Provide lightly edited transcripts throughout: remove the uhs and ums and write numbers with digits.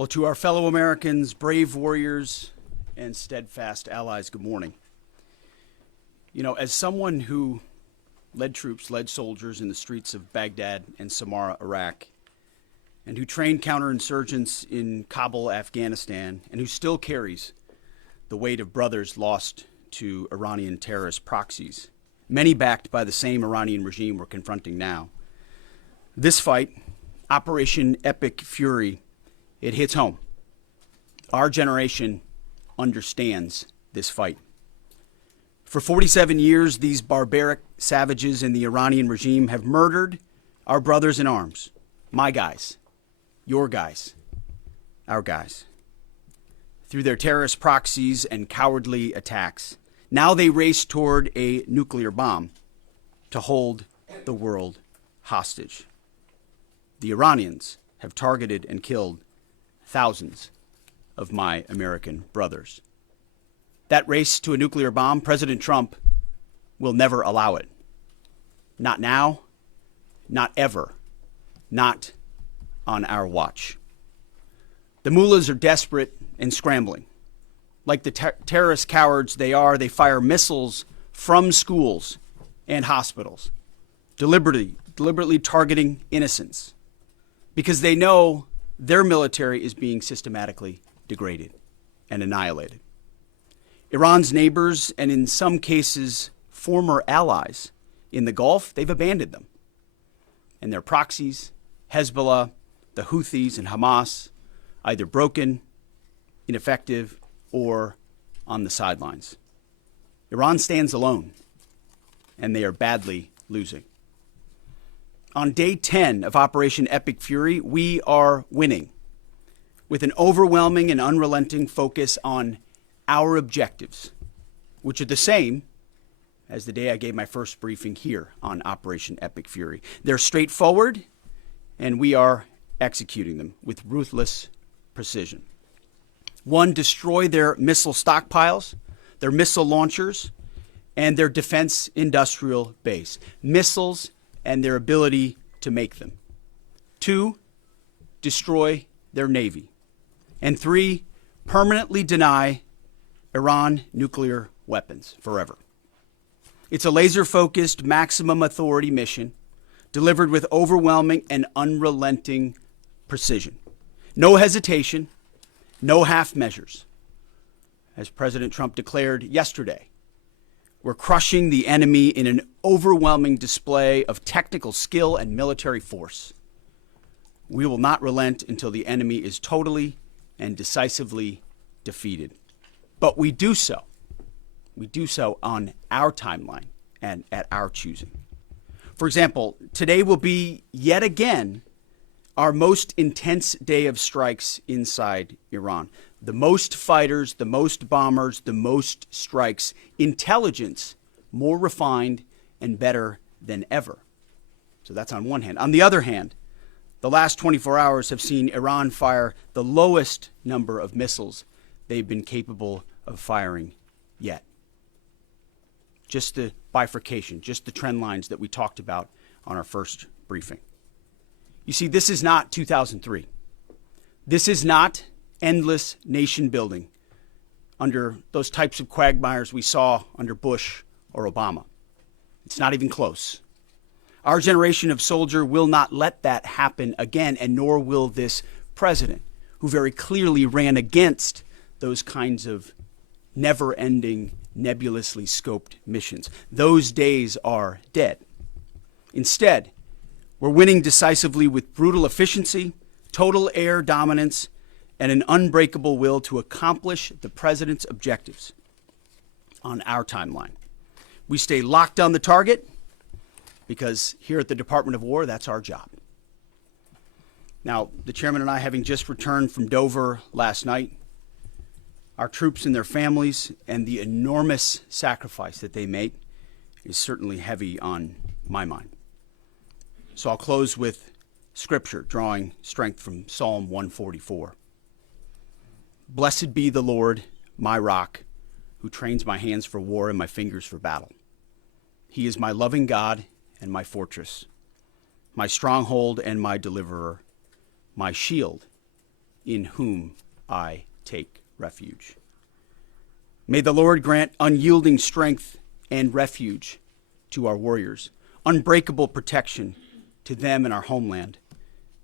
Well, to our fellow Americans, brave warriors, and steadfast allies, good morning. You know, as someone who led troops, led soldiers in the streets of Baghdad and Samarra, Iraq, and who trained counterinsurgents in Kabul, Afghanistan, and who still carries the weight of brothers lost to Iranian terrorist proxies, many backed by the same Iranian regime we're confronting now. This fight, Operation Epic Fury, it hits home. Our generation understands this fight. For 47 years, these barbaric savages in the Iranian regime have murdered our brothers in arms, my guys, your guys, our guys, through their terrorist proxies and cowardly attacks. Now they race toward a nuclear bomb to hold the world hostage. The Iranians have targeted and killed thousands of my American brothers. That race to a nuclear bomb, President Trump will never allow it. Not now, not ever, not on our watch. The mullahs are desperate and scrambling. Like the terrorist cowards they are, they fire missiles from schools and hospitals, deliberately targeting innocents, because they know their military is being systematically degraded and annihilated. Iran's neighbors, and in some cases, former allies in the Gulf, they've abandoned them. And their proxies, Hezbollah, the Houthis, and Hamas, either broken, ineffective, or on the sidelines. Iran stands alone, and they are badly losing. On day 10 of Operation Epic Fury, we are winning with an overwhelming and unrelenting focus on our objectives, which are the same as the day I gave my first briefing here on Operation Epic Fury. They're straightforward, and we are executing them with ruthless precision. One, destroy their missile stockpiles, their missile launchers, and their defense industrial base. Missiles and their ability to make them. 2, destroy their navy. And 3, permanently deny Iran nuclear weapons forever. It's a laser-focused, maximum authority mission delivered with overwhelming and unrelenting precision. No hesitation, no half measures. As President Trump declared yesterday, we're crushing the enemy in an overwhelming display of technical skill and military force. We will not relent until the enemy is totally and decisively defeated. But we do so on our timeline and at our choosing. For example, today will be yet again our most intense day of strikes inside Iran. The most fighters, the most bombers, the most strikes. Intelligence more refined and better than ever. So that's on one hand. On the other hand, the last 24 hours have seen Iran fire the lowest number of missiles they've been capable of firing yet. Just the bifurcation, just the trend lines that we talked about on our first briefing. You see, this is not 2003. This is not endless nation building under those types of quagmires we saw under Bush or Obama. It's not even close. Our generation of soldier will not let that happen again, and nor will this president, who very clearly ran against those kinds of never-ending, nebulously scoped missions. Those days are dead. Instead, we're winning decisively with brutal efficiency, total air dominance, and an unbreakable will to accomplish the president's objectives on our timeline. We stay locked on the target because here at the Department of War, that's our job. Now, the chairman and I, having just returned from Dover last night, our troops and their families and the enormous sacrifice that they make is certainly heavy on my mind. So I'll close with scripture, drawing strength from Psalm 144. Blessed be the Lord, my rock, who trains my hands for war and my fingers for battle. He is my loving God and my fortress, my stronghold and my deliverer, my shield in whom I take refuge. May the Lord grant unyielding strength and refuge to our warriors, unbreakable protection to them and our homeland,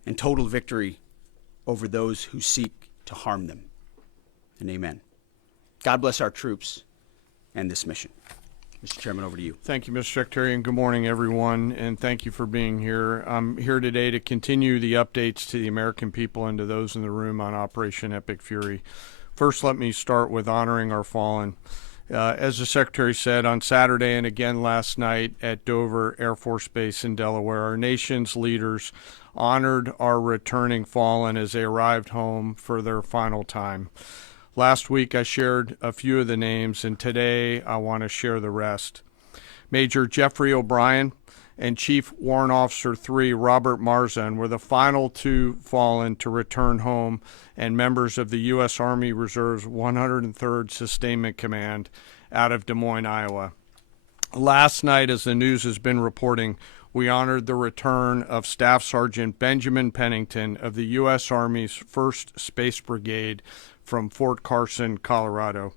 and total victory over those who seek to harm them. And amen. God bless our troops and this mission. Mr. Chairman, over to you. Thank you, Mr. Secretary, and good morning, everyone, and thank you for being here. I'm here today to continue the updates to the American people and to those in the room on Operation Epic Fury. First, let me start with honoring our fallen. As the Secretary said, on Saturday and again last night at Dover Air Force Base in Delaware, our nation's leaders honored our returning fallen as they arrived home for their final time. Last week, I shared a few of the names, and today I want to share the rest. Major Jeffrey O'Brien and Chief Warrant Officer 3 Robert Marzan were the final two fallen to return home and members of the U.S. Army Reserve's 103rd Sustainment Command out of Des Moines, Iowa. Last night, as the news has been reporting, we honored the return of Staff Sergeant Benjamin Pennington of the U.S. Army's 1st Space Brigade from Fort Carson, Colorado.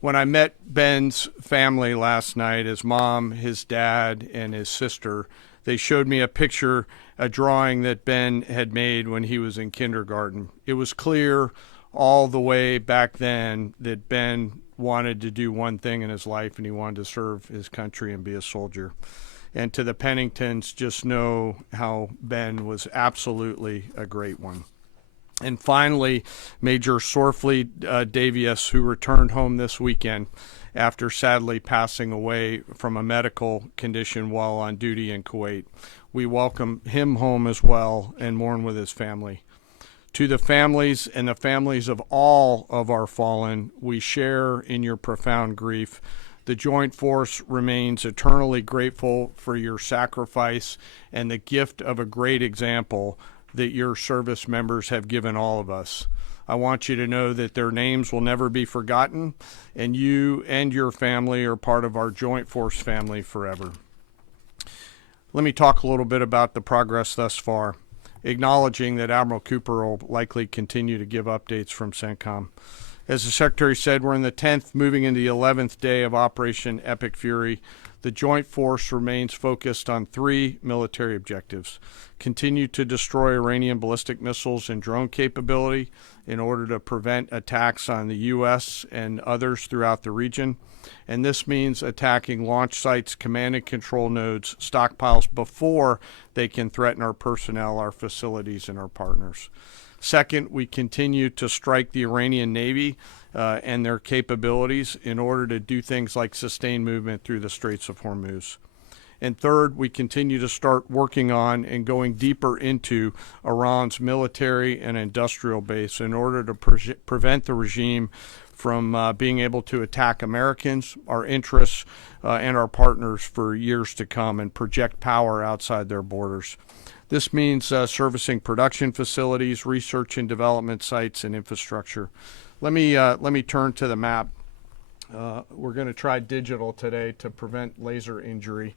When I met Ben's family last night, his mom, his dad, and his sister, they showed me a drawing that Ben had made when he was in kindergarten. It was clear all the way back then that Ben wanted to do one thing in his life, and he wanted to serve his country and be a soldier. And to the Penningtons, just know how Ben was absolutely a great one. And finally, Major Sorfleet Davies, who returned home this weekend after sadly passing away from a medical condition while on duty in Kuwait. We welcome him home as well and mourn with his family. To the families and the families of all of our fallen, we share in your profound grief. The Joint Force remains eternally grateful for your sacrifice and the gift of a great example that your service members have given all of us. I want you to know that their names will never be forgotten, and you and your family are part of our Joint Force family forever. Let me talk a little bit about the progress thus far, acknowledging that Admiral Cooper will likely continue to give updates from CENTCOM. As the Secretary said, we're in the 10th, moving into the 11th day of Operation Epic Fury. The Joint Force remains focused on 3 military objectives: continue to destroy Iranian ballistic missiles and drone capability in order to prevent attacks on the U.S. and others throughout the region. And this means attacking launch sites, command and control nodes, stockpiles before they can threaten our personnel, our facilities, and our partners. Second, we continue to strike the Iranian Navy and their capabilities in order to do things like sustain movement through the Straits of Hormuz. And third, we continue to start working on and going deeper into Iran's military and industrial base in order to prevent the regime from being able to attack Americans, our interests, and our partners for years to come and project power outside their borders. This means servicing production facilities, research and development sites, and infrastructure. Let me turn to the map. We're going to try digital today to prevent laser injury.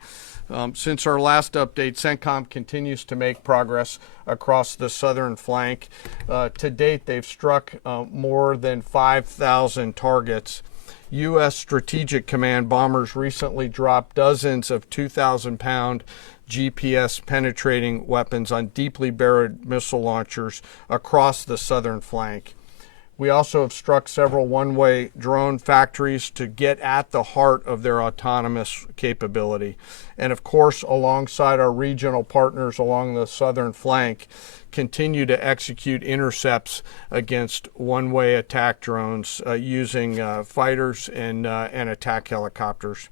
Since our last update, CENTCOM continues to make progress across the southern flank. To date, they've struck more than 5,000 targets. U.S. Strategic Command bombers recently dropped dozens of 2,000-pound GPS penetrating weapons on deeply buried missile launchers across the southern flank. We also have struck several one-way drone factories to get at the heart of their autonomous capability. And of course, alongside our regional partners along the southern flank, continue to execute intercepts against one-way attack drones using fighters and attack helicopters.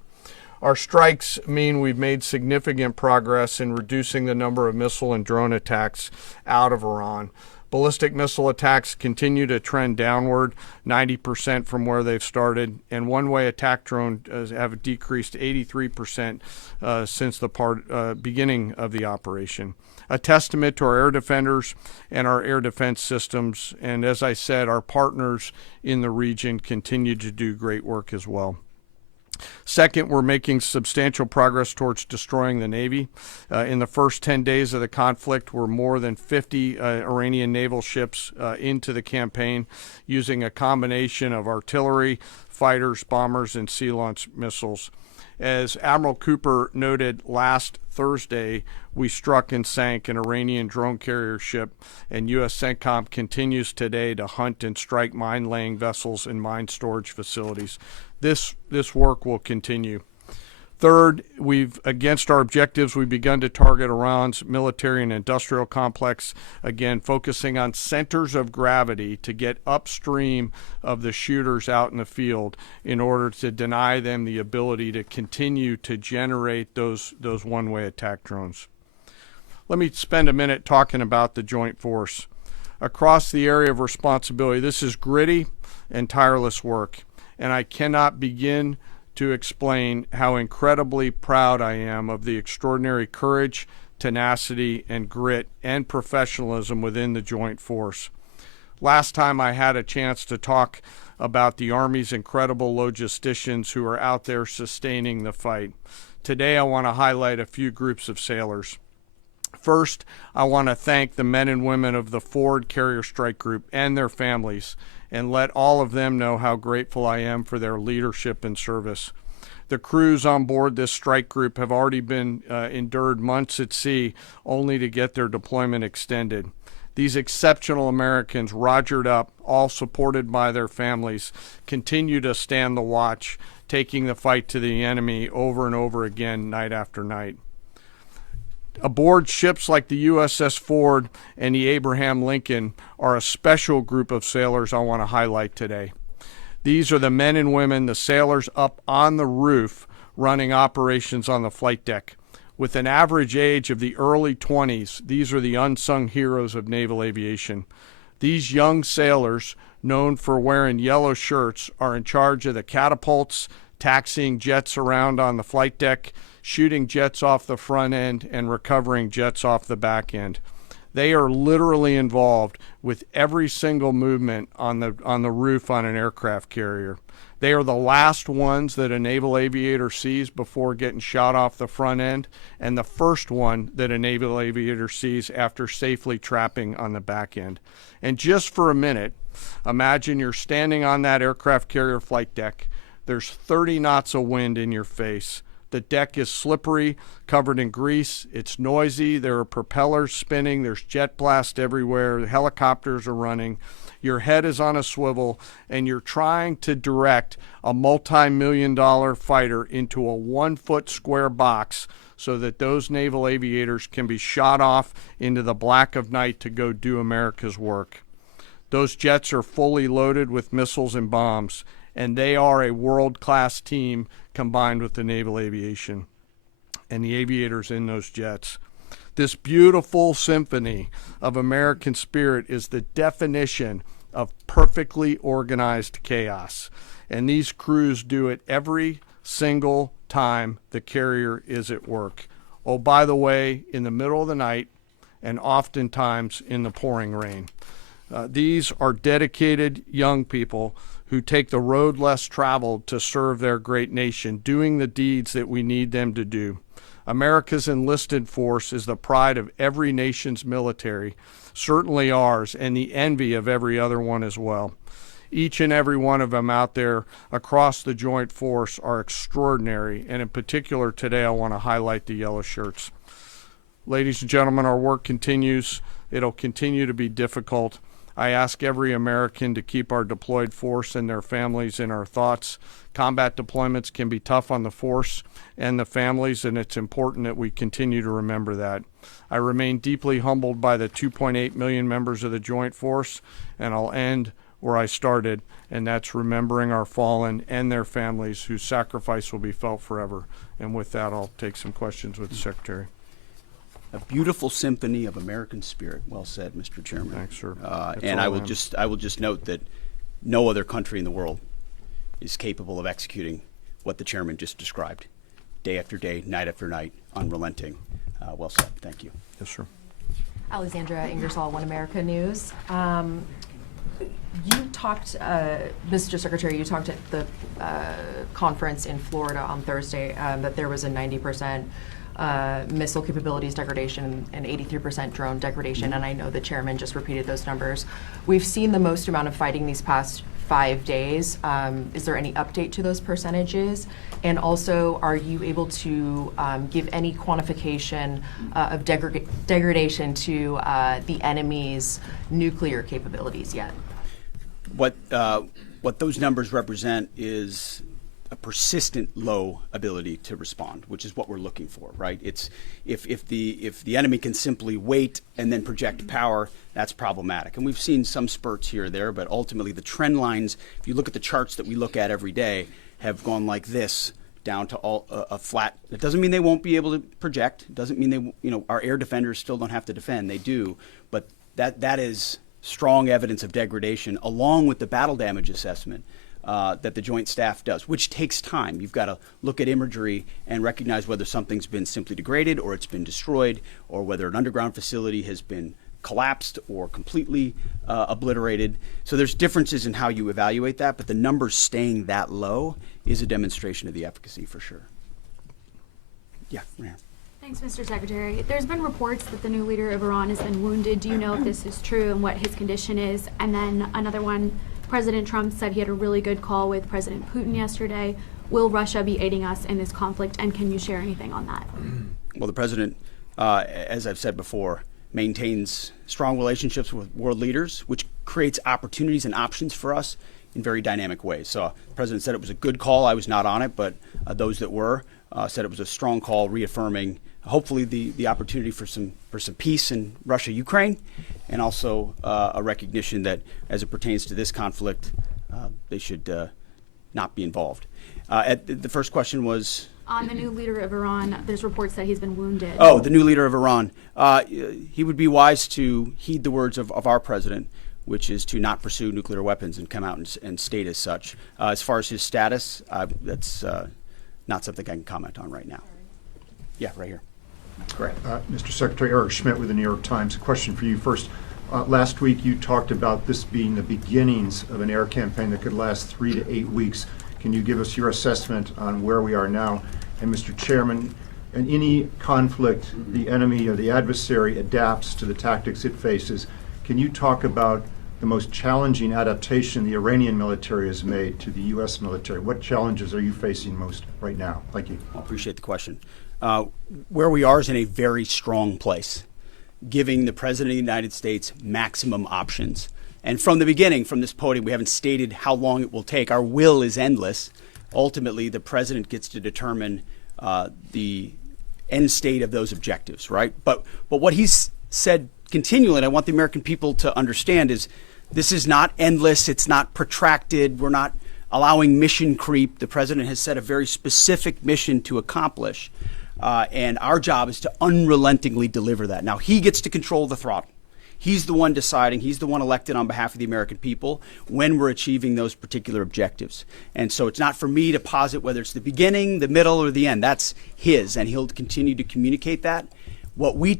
Our strikes mean we've made significant progress in reducing the number of missile and drone attacks out of Iran. Ballistic missile attacks continue to trend downward, 90% from where they've started, and one-way attack drones have decreased 83% since the beginning of the operation. A testament to our air defenders and our air defense systems, and as I said, our partners in the region continue to do great work as well. Second, we're making substantial progress towards destroying the Navy. In the first 10 days of the conflict, we're more than 50 Iranian naval ships into the campaign using a combination of artillery, fighters, bombers, and sea-launched missiles. As Admiral Cooper noted last Thursday, we struck and sank an Iranian drone carrier ship, and U.S. CENTCOM continues today to hunt and strike mine-laying vessels and mine storage facilities. This work will continue. Third, against our objectives, we've begun to target Iran's military and industrial complex, again, focusing on centers of gravity to get upstream of the shooters out in the field in order to deny them the ability to continue to generate those one-way attack drones. Let me spend a minute talking about the joint force. Across the area of responsibility, this is gritty and tireless work, and I cannot begin to explain how incredibly proud I am of the extraordinary courage, tenacity, and grit and professionalism within the joint force. Last time I had a chance to talk about the Army's incredible logisticians who are out there sustaining the fight. Today I want to highlight a few groups of sailors. First, I want to thank the men and women of the Ford Carrier Strike Group and their families, and let all of them know how grateful I am for their leadership and service. The crews on board this strike group have already been endured months at sea only to get their deployment extended. These exceptional Americans, rogered up, all supported by their families, continue to stand the watch, taking the fight to the enemy over and over again, night after night. Aboard ships like the USS Ford and the Abraham Lincoln are a special group of sailors I want to highlight today. These are the men and women, the sailors up on the roof running operations on the flight deck. With an average age of the early 20s, these are the unsung heroes of naval aviation. These young sailors, known for wearing yellow shirts, are in charge of the catapults, taxiing jets around on the flight deck, shooting jets off the front end, and recovering jets off the back end. They are literally involved with every single movement on the roof on an aircraft carrier. They are the last ones that a naval aviator sees before getting shot off the front end, and the first one that a naval aviator sees after safely trapping on the back end. And just for a minute, imagine you're standing on that aircraft carrier flight deck. There's 30 knots of wind in your face. The deck is slippery, covered in grease. It's noisy. There are propellers spinning. There's jet blast everywhere. The helicopters are running. Your head is on a swivel, and you're trying to direct a multi-million-dollar fighter into a 1-foot square box so that those naval aviators can be shot off into the black of night to go do America's work. Those jets are fully loaded with missiles and bombs, and they are a world-class team combined with the naval aviation and the aviators in those jets. This beautiful symphony of American spirit is the definition of perfectly organized chaos, and these crews do it every single time the carrier is at work. Oh, by the way, in the middle of the night and oftentimes in the pouring rain. These are dedicated young people who take the road less traveled to serve their great nation, doing the deeds that we need them to do. America's enlisted force is the pride of every nation's military, certainly ours, and the envy of every other one as well. Each and every one of them out there across the joint force are extraordinary, and in particular today I want to highlight the yellow shirts. Ladies and gentlemen, our work continues. It'll continue to be difficult. I ask every American to keep our deployed force and their families in our thoughts. Combat deployments can be tough on the force and the families, and it's important that we continue to remember that. I remain deeply humbled by the 2.8 million members of the Joint Force, and I'll end where I started, and that's remembering our fallen and their families whose sacrifice will be felt forever. And with that, I'll take some questions with the Secretary. A beautiful symphony of American spirit. Well said, Mr. Chairman. Thanks, sir. And I will just note that no other country in the world is capable of executing what the chairman just described, day after day, night after night, unrelenting. Well said. Thank you. Yes, sir. Alexandra Ingersoll, One America News. You talked, Mr. Secretary, you talked at the conference in Florida on Thursday that there was a 90% missile capabilities degradation and 83% drone degradation, and I know the chairman just repeated those numbers. We've seen the most amount of fighting these past 5 days. Is there any update to those percentages? And also, are you able to give any quantification of degradation to the enemy's nuclear capabilities yet? What those numbers represent is a persistent low ability to respond, which is what we're looking for, right? It's if the enemy can simply wait and then project power, that's problematic. And we've seen some spurts here or there, but ultimately the trend lines, if you look at the charts that we look at every day, have gone like this down to a flat. It doesn't mean they won't be able to project. It doesn't mean our air defenders still don't have to defend. They do, but that is strong evidence of degradation, along with the battle damage assessment that the Joint Staff does, which takes time. You've got to look at imagery and recognize whether something's been simply degraded or it's been destroyed, or whether an underground facility has been collapsed or completely obliterated. So there's differences in how you evaluate that, but the numbers staying that low is a demonstration of the efficacy for sure. Yeah, Ryan. Thanks, Mr. Secretary. There's been reports that the new leader of Iran has been wounded. Do you know if this is true and what his condition is? And then another one, President Trump said he had a really good call with President Putin yesterday. Will Russia be aiding us in this conflict, and can you share anything on that? Well, the president, as I've said before, maintains strong relationships with world leaders, which creates opportunities and options for us in very dynamic ways. So the president said it was a good call. I was not on it, but those that were said it was a strong call, reaffirming hopefully the opportunity for some peace in Russia, Ukraine, and also a recognition that as it pertains to this conflict, they should not be involved. The first question was On the new leader of Iran, there's reports that he's been wounded. Oh, the new leader of Iran. He would be wise to heed the words of our president, which is to not pursue nuclear weapons and come out and state as such. As far as his status, that's not something I can comment on right now. Yeah, right here. Correct. Mr. Secretary, Eric Schmidt with the New York Times. A question for you first. Last week you talked about this being the beginnings of an air campaign that could last 3 to 8 weeks. Can you give us your assessment on where we are now? And Mr. Chairman, in any conflict, the enemy or the adversary adapts to the tactics it faces. Can you talk about the most challenging adaptation the Iranian military has made to the U.S. military? What challenges are you facing most right now? Thank you. I appreciate the question. Where we are is in a very strong place, giving the President of the United States maximum options. And from the beginning, from this podium, we haven't stated how long it will take. Our will is endless. Ultimately, the President gets to determine the end state of those objectives, right? But what he's said continually, and I want the American people to understand, is this is not endless. It's not protracted. We're not allowing mission creep. The President has set a very specific mission to accomplish. And our job is to unrelentingly deliver that. Now, he gets to control the throttle. He's the one deciding, he's the one elected on behalf of the American people when we're achieving those particular objectives. And so it's not for me to posit whether it's the beginning, the middle, or the end. That's his, and he'll continue to communicate that. What we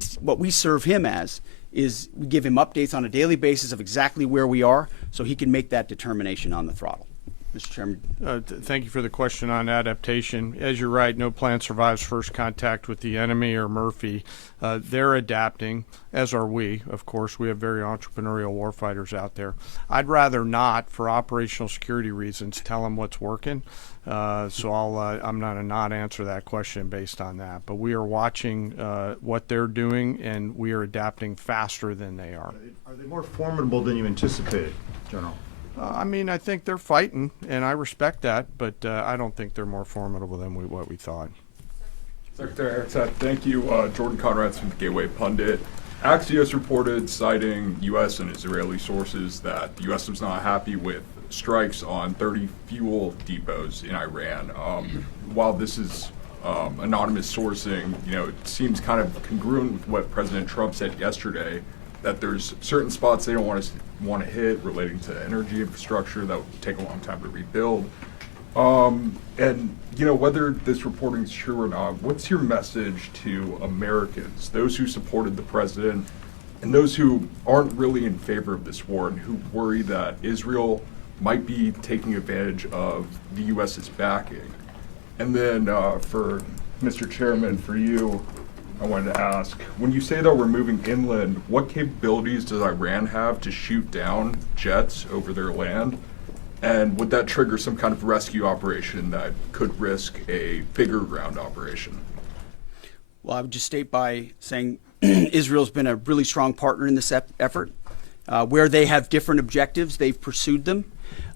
serve him as is we give him updates on a daily basis of exactly where we are so he can make that determination on the throttle. Mr. Chairman. Thank you for the question on adaptation. As you're right, no plan survives first contact with the enemy or Murphy. They're adapting, as are we. Of course, we have very entrepreneurial warfighters out there. I'd rather not, for operational security reasons, tell them what's working. So I'm not a not answer that question based on that. But we are watching what they're doing, and we are adapting faster than they are. Are they more formidable than you anticipated, General? I think they're fighting, and I respect that, but I don't think they're more formidable than what we thought. Secretary Hegseth, thank you. Jordan Conrad's from the Gateway Pundit. Axios reported, citing U.S. and Israeli sources, that the U.S. was not happy with strikes on 30 fuel depots in Iran. While this is anonymous sourcing, it seems kind of congruent with what President Trump said yesterday, that there's certain spots they don't want to hit relating to energy infrastructure that would take a long time to rebuild. And whether this reporting is true or not, what's your message to Americans, those who supported the president and those who aren't really in favor of this war and who worry that Israel might be taking advantage of the U.S.'s backing. And then for Mr. Chairman, for you, I wanted to ask, when you say that we're moving inland, what capabilities does Iran have to shoot down jets over their land? And would that trigger some kind of rescue operation that could risk a bigger ground operation? Well, I would just state by saying Israel's been a really strong partner in this effort. Where they have different objectives, they've pursued them.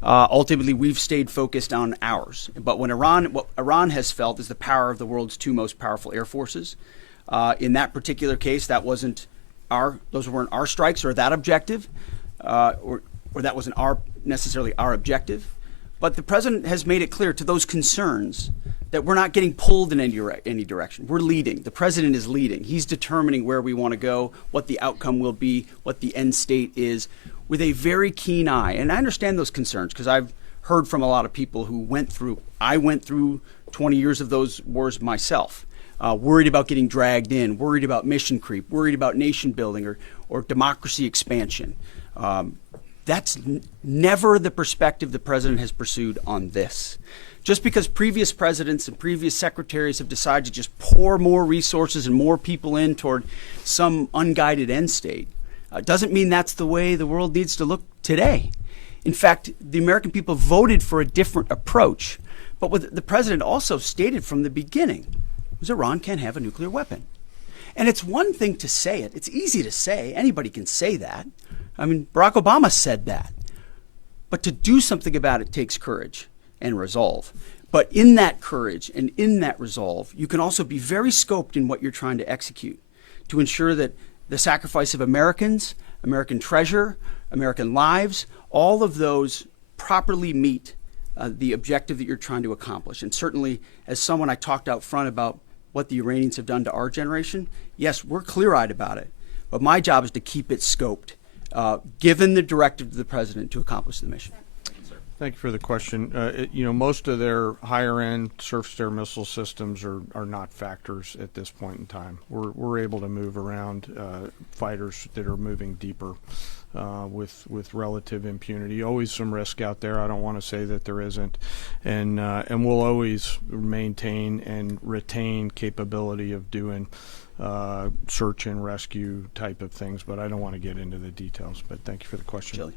Ultimately, we've stayed focused on ours. But what Iran has felt is the power of the world's two most powerful air forces. In that particular case, those weren't our strikes or that objective, or that wasn't necessarily our objective. But the president has made it clear to those concerns that we're not getting pulled in any direction. We're leading. The president is leading. He's determining where we want to go, what the outcome will be, what the end state is, with a very keen eye. And I understand those concerns because I've heard from a lot of people who I went through 20 years of those wars myself, worried about getting dragged in, worried about mission creep, worried about nation building or democracy expansion. That's never the perspective the president has pursued on this. Just because previous presidents and previous secretaries have decided to just pour more resources and more people in toward some unguided end state doesn't mean that's the way the world needs to look today. In fact, the American people voted for a different approach. But what the president also stated from the beginning was Iran can't have a nuclear weapon. And it's one thing to say it. It's easy to say. Anybody can say that. I mean, Barack Obama said that. But to do something about it takes courage and resolve. But in that courage and in that resolve, you can also be very scoped in what you're trying to execute to ensure that the sacrifice of Americans, American treasure, American lives, all of those properly meet the objective that you're trying to accomplish. And certainly, as someone I talked out front about what the Iranians have done to our generation, yes, we're clear-eyed about it. But my job is to keep it scoped, given the directive to the president to accomplish the mission. Thank you for the question. Most of their higher-end surface-to-air missile systems are not factors at this point in time. We're able to move around fighters that are moving deeper with relative impunity. Always some risk out there. I don't want to say that there isn't, and we'll always maintain and retain capability of doing search and rescue type of things. But I don't want to get into the details. But thank you for the question. Chili.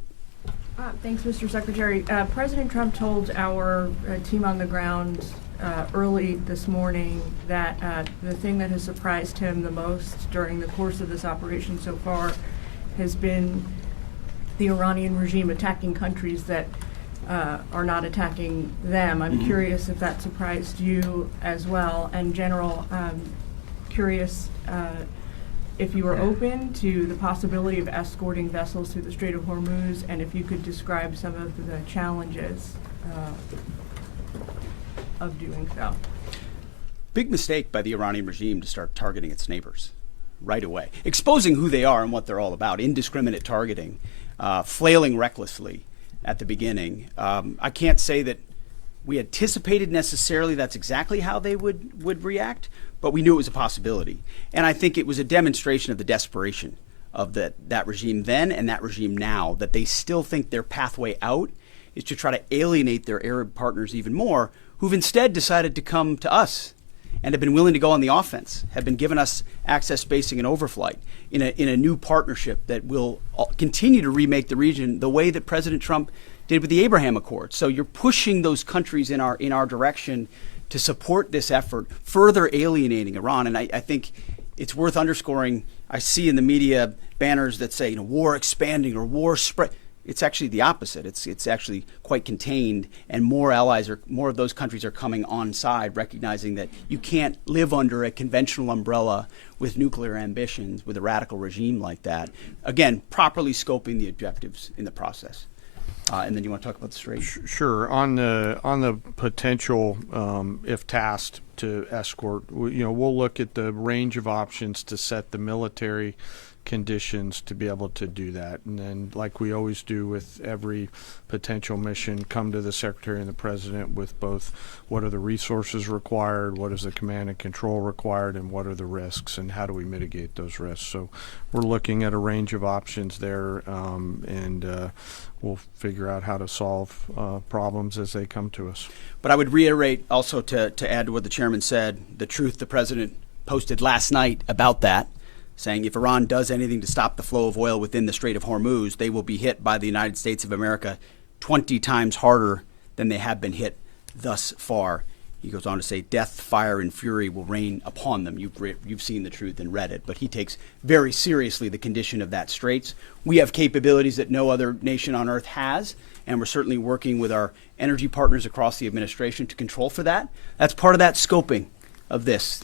Thanks, Mr. Secretary. President Trump told our team on the ground early this morning that the thing that has surprised him the most during the course of this operation so far has been the Iranian regime attacking countries that are not attacking them. I'm curious if that surprised you as well. And General, curious if you were open to the possibility of escorting vessels through the Strait of Hormuz, and if you could describe some of the challenges of doing so. Big mistake by the Iranian regime to start targeting its neighbors right away, exposing who they are and what they're all about, indiscriminate targeting, flailing recklessly at the beginning. I can't say that we anticipated necessarily that's exactly how they would react, but we knew it was a possibility. And I think it was a demonstration of the desperation of that regime then and that regime now, that they still think their pathway out is to try to alienate their Arab partners even more, who've instead decided to come to us and have been willing to go on the offense, have been giving us access, spacing, and overflight in a new partnership that will continue to remake the region the way that President Trump did with the Abraham Accords. So you're pushing those countries in our direction to support this effort, further alienating Iran. And I think it's worth underscoring. I see in the media banners that say, war expanding or war spread. It's actually the opposite. It's actually quite contained, and more of those countries are coming on side, recognizing that you can't live under a conventional umbrella with nuclear ambitions with a radical regime like that. Again, properly scoping the objectives in the process. And then you want to talk about the Strait? Sure. On the potential, if tasked to escort, we'll look at the range of options to set the military conditions to be able to do that. And then, like we always do with every potential mission, come to the Secretary and the President with both what are the resources required, what is the command and control required, and what are the risks, and how do we mitigate those risks. So we're looking at a range of options there, and we'll figure out how to solve problems as they come to us. But I would reiterate also to add to what the chairman said, the truth the president posted last night about that, saying if Iran does anything to stop the flow of oil within the Strait of Hormuz, they will be hit by the United States of America 20 times harder than they have been hit thus far. He goes on to say, death, fire, and fury will rain upon them. You've seen the truth and read it. But he takes very seriously the condition of that straits. We have capabilities that no other nation on earth has, and we're certainly working with our energy partners across the administration to control for that. That's part of that scoping of this.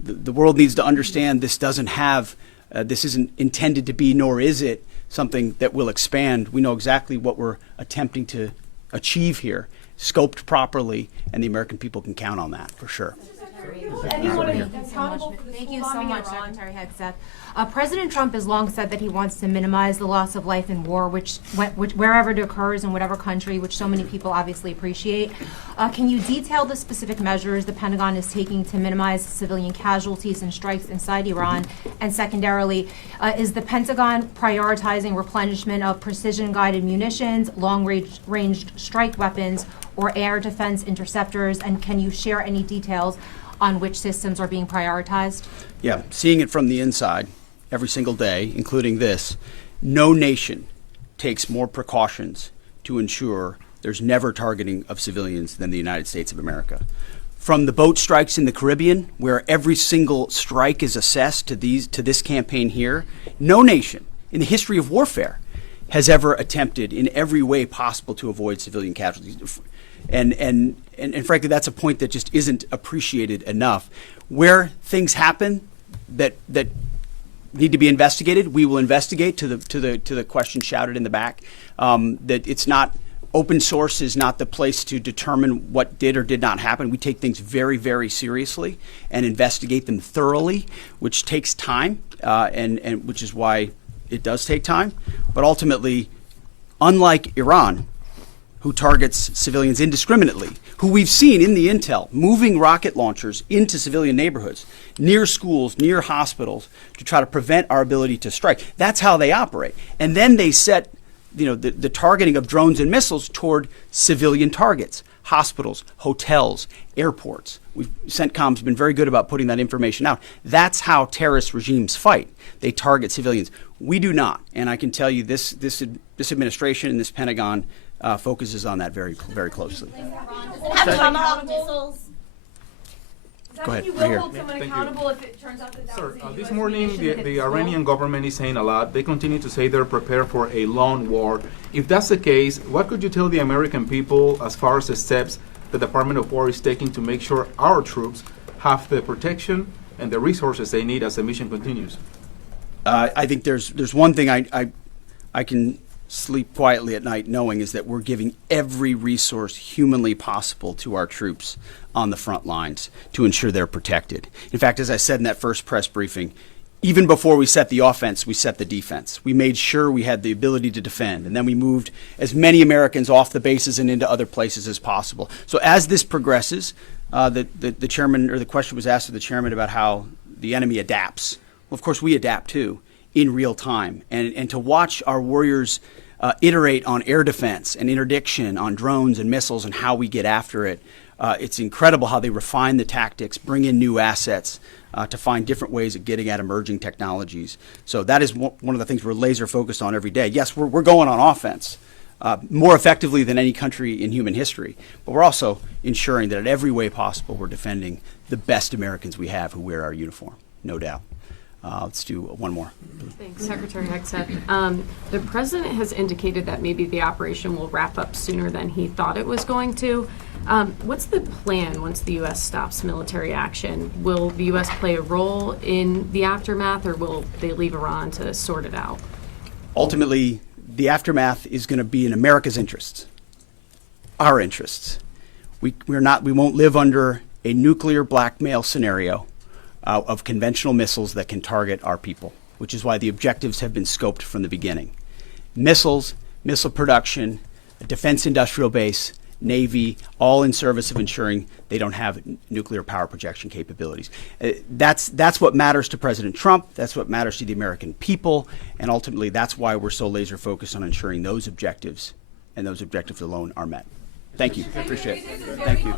The world needs to understand this doesn't have, this isn't intended to be, nor is it something that will expand. We know exactly what we're attempting to achieve here, scoped properly, and the American people can count on that for sure. Thank you so much, Secretary Hegseth. President Trump has long said that he wants to minimize the loss of life in war, which wherever it occurs in whatever country, which so many people obviously appreciate. Can you detail the specific measures the Pentagon is taking to minimize civilian casualties and strikes inside Iran? And secondarily, is the Pentagon prioritizing replenishment of precision-guided munitions, long-ranged strike weapons, or air defense interceptors? And can you share any details on which systems are being prioritized? Yeah, seeing it from the inside every single day, including this, no nation takes more precautions to ensure there's never targeting of civilians than the United States of America. From the boat strikes in the Caribbean, where every single strike is assessed to this campaign here, no nation in the history of warfare has ever attempted in every way possible to avoid civilian casualties. And frankly, that's a point that just isn't appreciated enough. Where things happen that need to be investigated, we will investigate. To the question shouted in the back, that it's not open source is not the place to determine what did or did not happen. We take things very, very seriously and investigate them thoroughly, which takes time, and which is why it does take time. But ultimately, unlike Iran, who targets civilians indiscriminately, who we've seen in the intel moving rocket launchers into civilian neighborhoods, near schools, near hospitals, to try to prevent our ability to strike. That's how they operate. And then they set the targeting of drones and missiles toward civilian targets, hospitals, hotels, airports. CENTCOM's been very good about putting that information out. That's how terrorist regimes fight. They target civilians. We do not. And I can tell you this administration and this Pentagon focuses on that very, very closely. Go ahead, right here. Sir, this morning the Iranian government is saying a lot. They continue to say they're prepared for a lone war. If that's the case, what could you tell the American people as far as the steps the Department of War is taking to make sure our troops have the protection and the resources they need as the mission continues? I think there's one thing I can sleep quietly at night knowing is that we're giving every resource humanly possible to our troops on the front lines to ensure they're protected. In fact, as I said in that first press briefing, even before we set the offense, we set the defense. We made sure we had the ability to defend, and then we moved as many Americans off the bases and into other places as possible. So as this progresses, the chairman, or the question was asked of the chairman about how the enemy adapts. Well, of course, we adapt too in real time. And to watch our warriors iterate on air defense and interdiction on drones and missiles and how we get after it, it's incredible how they refine the tactics, bring in new assets to find different ways of getting at emerging technologies. So that is one of the things we're laser focused on every day. Yes, we're going on offense more effectively than any country in human history, but we're also ensuring that in every way possible we're defending the best Americans we have who wear our uniform, no doubt. Let's do one more. Thanks, Secretary Hegseth. The president has indicated that maybe the operation will wrap up sooner than he thought it was going to. What's the plan once the U.S. stops military action? Will the U.S. play a role in the aftermath, or will they leave Iran to sort it out? Ultimately, the aftermath is going to be in America's interests, our interests. We won't live under a nuclear blackmail scenario of conventional missiles that can target our people. which is why the objectives have been scoped from the beginning. Missiles, missile production, a defense industrial base, Navy, all in service of ensuring they don't have nuclear power projection capabilities. That's what matters to President Trump. That's what matters to the American people. And ultimately, that's why we're so laser focused on ensuring those objectives and those objectives alone are met. Thank you. I appreciate it. Thank you.